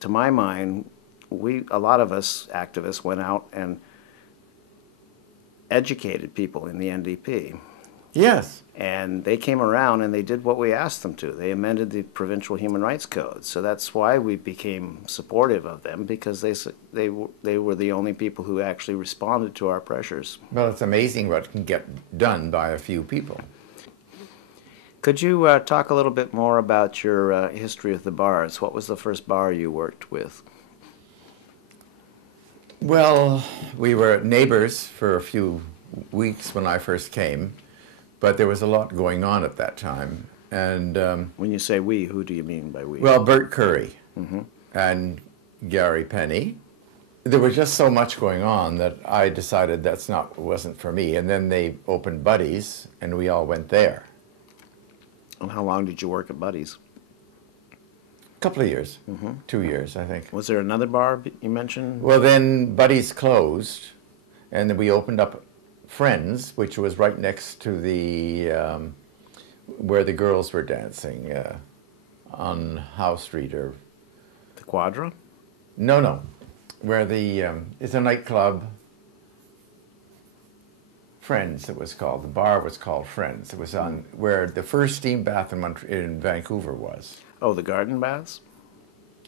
to my mind, a lot of us activists went out and educated people in the NDP. Yes. And they came around and they did what we asked them to. They amended the Provincial Human Rights Code. So that's why we became supportive of them, because they were the only people who actually responded to our pressures. Well, it's amazing what can get done by a few people. Could you talk a little bit more about your history with the bars? What was the first bar you worked with? Well, we were neighbors for a few weeks when I first came, but there was a lot going on at that time. And when you say we, who do you mean by we? well, Bert Curry and Gary Penny. There was just so much going on that I decided wasn't for me. And then they opened Buddy's, and we all went there. And how long did you work at Buddy's? A couple of years, 2 years, I think. Was there another bar you mentioned? Well, then Buddy's closed, and then we opened up Friends, which was right next to the where the girls were dancing on Howe Street, or The Quadra? no, where the it's a nightclub. Friends, it was called. The bar was called Friends. It was on where the first steam bath in Vancouver was. Oh, the Garden Baths?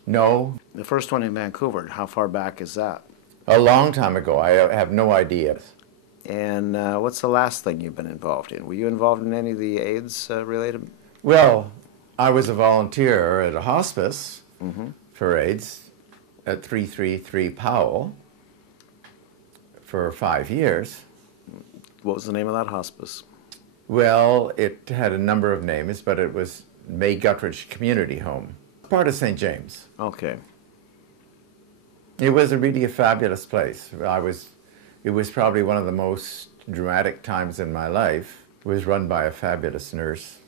No, The first one in Vancouver. How far back is that? a long time ago. I have no idea. And what's the last thing you've been involved in? Were you involved in any of the AIDS related? Well, I was a volunteer at a hospice for AIDS at 333 Powell for 5 years. What was the name of that hospice? Well, it had a number of names, but it was May Guttridge Community Home, part of St. James. Okay. It was really a fabulous place. It was probably one of the most dramatic times in my life. It was run by a fabulous nurse.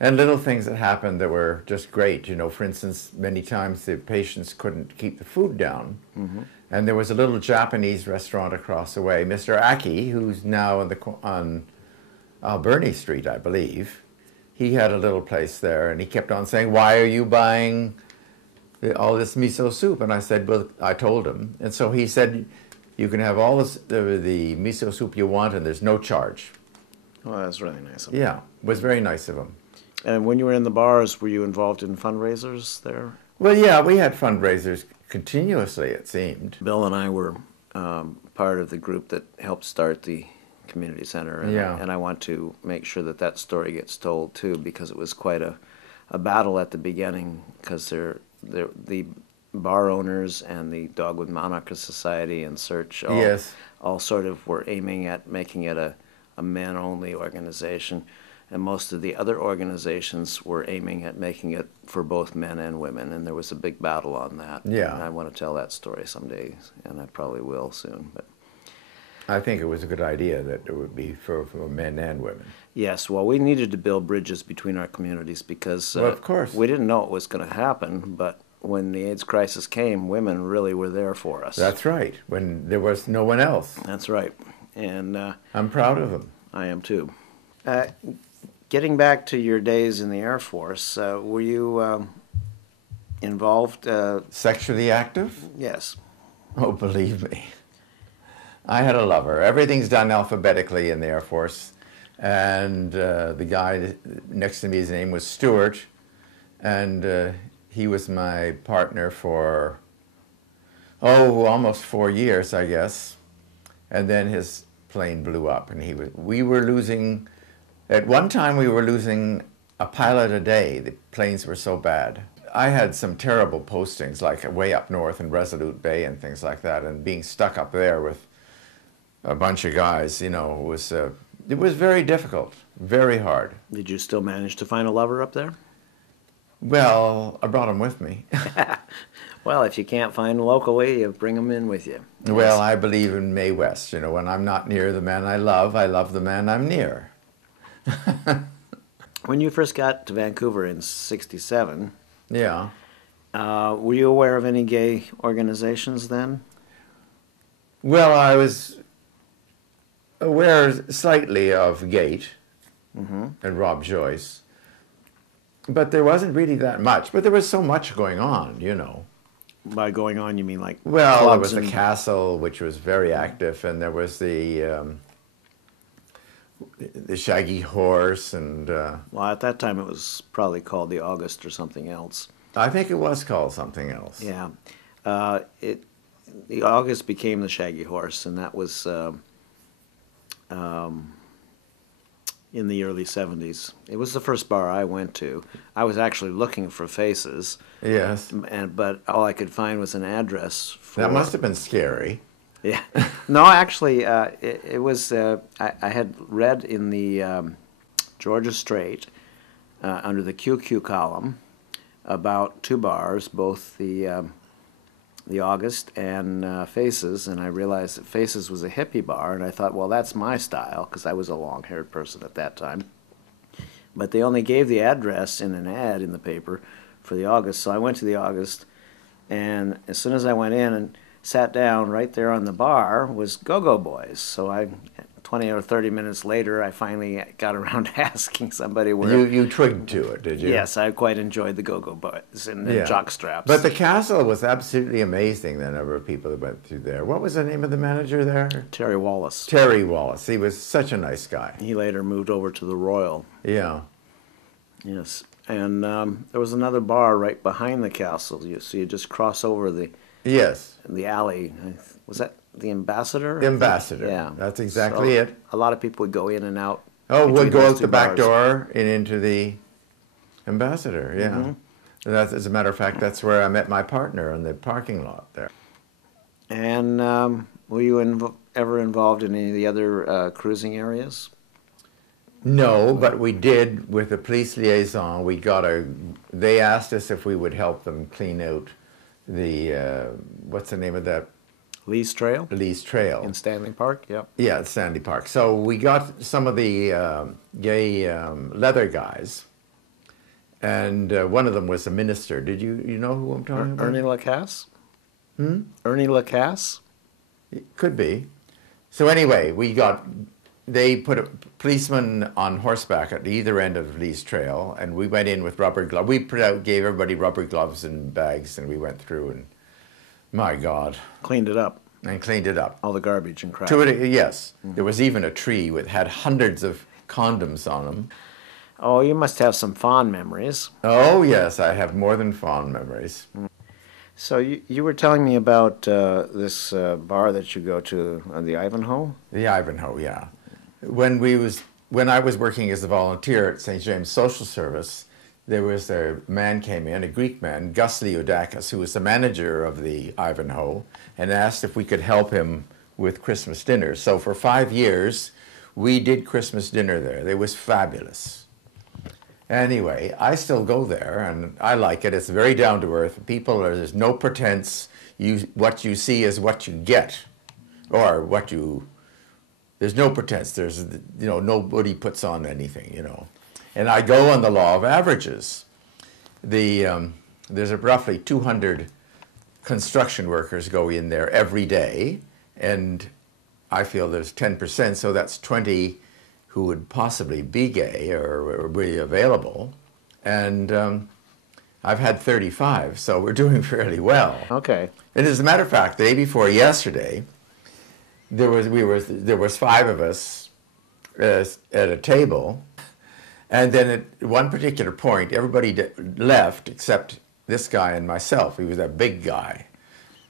And little things that happened that were just great. You know, for instance, many times the patients couldn't keep the food down. And there was a little Japanese restaurant across the way, Mr. Aki, who's now on Alberni Street, I believe. He had a little place there, and he kept on saying, "Why are you buying all this miso soup?" And I said, well, I told him. And so he said, "You can have all the miso soup you want, and there's no charge." Well, that's really nice of him. Yeah, it was very nice of him. And when you were in the bars, were you involved in fundraisers there? Well, yeah, we had fundraisers continuously, it seemed. Bill and I were part of the group that helped start the community center, and, Yeah. and I want to make sure that that story gets told too, because it was quite a battle at the beginning, because the bar owners and the Dogwood Monarchist Society and Search all sort of were aiming at making it a men-only organization, and most of the other organizations were aiming at making it for both men and women, and there was a big battle on that. Yeah. And I want to tell that story someday, and I probably will soon. But I think it was a good idea that it would be for men and women. yes, well, we needed to build bridges between our communities, because Well, of course. we didn't know it was going to happen, but when the AIDS crisis came, women really were there for us. That's right, when there was no one else. That's right. And I'm proud of them. I am too. Getting back to your days in the Air Force, were you involved? Sexually active? Yes. Oh, believe me. I had a lover. Everything's done alphabetically in the Air Force. And the guy next to me, his name was Stuart. And he was my partner for, almost 4 years, I guess. And then his plane blew up, and at one time we were losing a pilot a day. The planes were so bad. I had some terrible postings, like way up north in Resolute Bay and things like that, and being stuck up there with a bunch of guys, you know, it was very difficult, very hard. Did you still manage to find a lover up there? Well, I brought him with me. Well, if you can't find locally, you bring them in with you. Well, I believe in Mae West. You know, when I'm not near the man I love the man I'm near. When you first got to Vancouver in '67, Yeah. were you aware of any gay organizations then? Well, I was aware slightly of Gate and Rob Joyce, But there wasn't really that much. But there was so much going on, you know. By going on, you mean like Well, there clubs was the and castle, which was very active, and there was the Shaggy Horse, and well, at that time it was probably called the August or something else. I think it was called something else. Yeah, the August became the Shaggy Horse, and that was in the early '70s. It was the first bar I went to. I was actually looking for Faces, Yes. but all I could find was an address for. That must have been scary. Yeah. No, actually, it was. I had read in the Georgia Straight under the QQ column about two bars, both the August and Faces, and I realized that Faces was a hippie bar, and I thought, well, that's my style, because I was a long-haired person at that time. But they only gave the address in an ad in the paper for the August, so I went to the August, and as soon as I went in and sat down, right there on the bar was Go-Go Boys. So 20 or 30 minutes later, I finally got around to asking somebody where. You twigged to it, did you? Yes, I quite enjoyed the Go-Go Boys and the jock straps. But the castle was absolutely amazing, the number of people that went through there. What was the name of the manager there? Terry Wallace. Terry Wallace. He was such a nice guy. He later moved over to the Royal. Yeah. Yes. And there was another bar right behind the castle. So you just cross over the alley. Was that the Ambassador? The Ambassador. Yeah. That's exactly it. A lot of people would go in and out. Oh, would go out the back bars. door and into the Ambassador, yeah. Mm-hmm. That's, as a matter of fact, that's where I met my partner in the parking lot there. And were you ever involved in any of the other cruising areas? No, but we did with the police liaison. They asked us if we would help them clean out the, what's the name of that? Lee's Trail? Lee's Trail. In Stanley Park, yep. Yeah, at Sandy Park. So we got some of the gay leather guys, and one of them was a minister. Did you know who I'm talking about? Ernie Lacasse? Ernie Lacasse? It could be. So anyway, they put a policeman on horseback at either end of Lee's Trail, and we went in with rubber gloves. We gave everybody rubber gloves and bags, and we went through, and my God. Cleaned it up. And cleaned it up. All the garbage and crap. Yes. Mm-hmm. There was even a tree that had hundreds of condoms on them. Oh, you must have some fond memories. Oh, yes, I have more than fond memories. So you were telling me about this bar that you go to on the Ivanhoe? The Ivanhoe, yeah. When I was working as a volunteer at St. James Social Service, there was a man came in, a Greek man, Gus Leodakis, who was the manager of the Ivanhoe, and asked if we could help him with Christmas dinners. So for 5 years, we did Christmas dinner there. It was fabulous. Anyway, I still go there, and I like it. It's very down to earth. There's no pretense. What you see is what you get, or there's no pretense. There's, nobody puts on anything, And I go on the law of averages. There's roughly 200 construction workers go in there every day, and I feel there's 10%, so that's 20 who would possibly be gay or be available. And I've had 35, so we're doing fairly well. Okay. And as a matter of fact, the day before yesterday, there was 5 of us at a table. And then at one particular point, everybody left except this guy and myself. He was a big guy.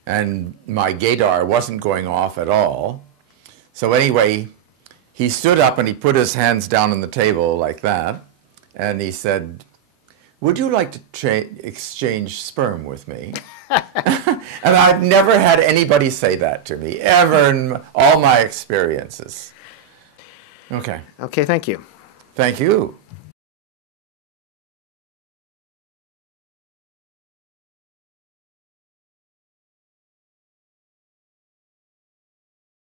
And my gaydar wasn't going off at all. So anyway, he stood up and he put his hands down on the table like that. And he said, "Would you like to exchange sperm with me?" And I've never had anybody say that to me, ever in all my experiences. Okay. Okay, thank you. Thank you.